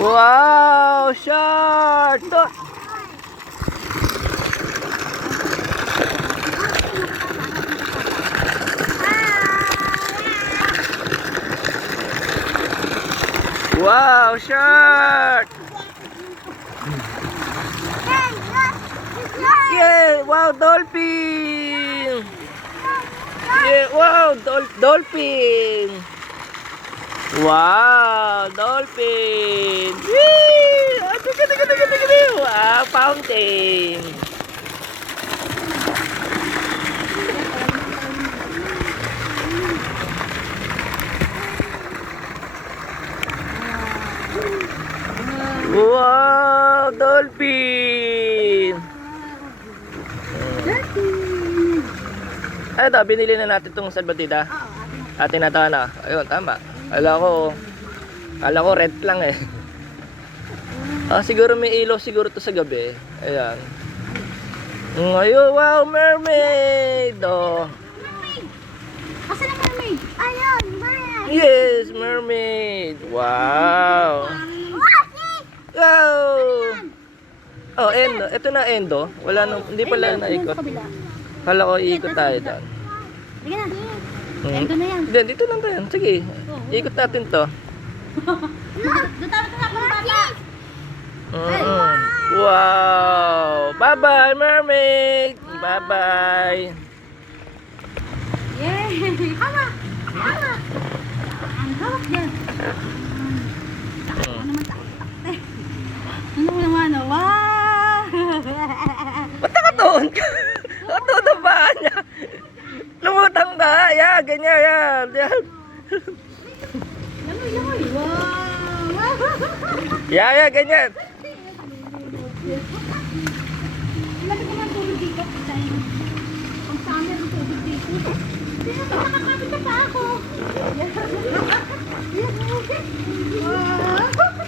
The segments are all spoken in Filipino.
Wow, short! Wow, short! Yeah, wow, dolphin! Yeah, wow, dolphin! Wow, dolphin! Whee! Wow, fountain! Wow, dolphin! Ano to, binili na natin itong salbatida? Atin na to, ano? Ayun, tama. Kala ko red lang eh. Siguro may ilaw siguro to sa gabi. Ayan. Ngayon, wow, mermaid! Oh. Asa na mermaid? Ayun, mermaid. Yes, mermaid! Wow! Wow! Oh, endo. Ito na endo. Wala nang, hindi pala naikot. Kala ko iikot tayo doon. Sige na. Endo na yan. Hindi, dito lang tayo. Sige, ikot natin to. Doon tayo sa papa. Wow! Bye-bye, mermaid! Bye-bye! Yay! Hawak! Hawak! Ang hawak yan. Ano naman takot-takot eh. Ano mo naman? Wow! Ba't nakatuon ka? Nakatuon ba niya? Lumutang ka! Yan, ganyan, yan. Yan. Lamoy, lamoy. Wow! Yan, yan, ganyan. Ilagay ko ng tubig dito. Ang summer ng tubig dito. Nakakapit na pa ako.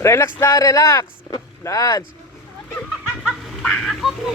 Relax na, relax. Lance. Takot na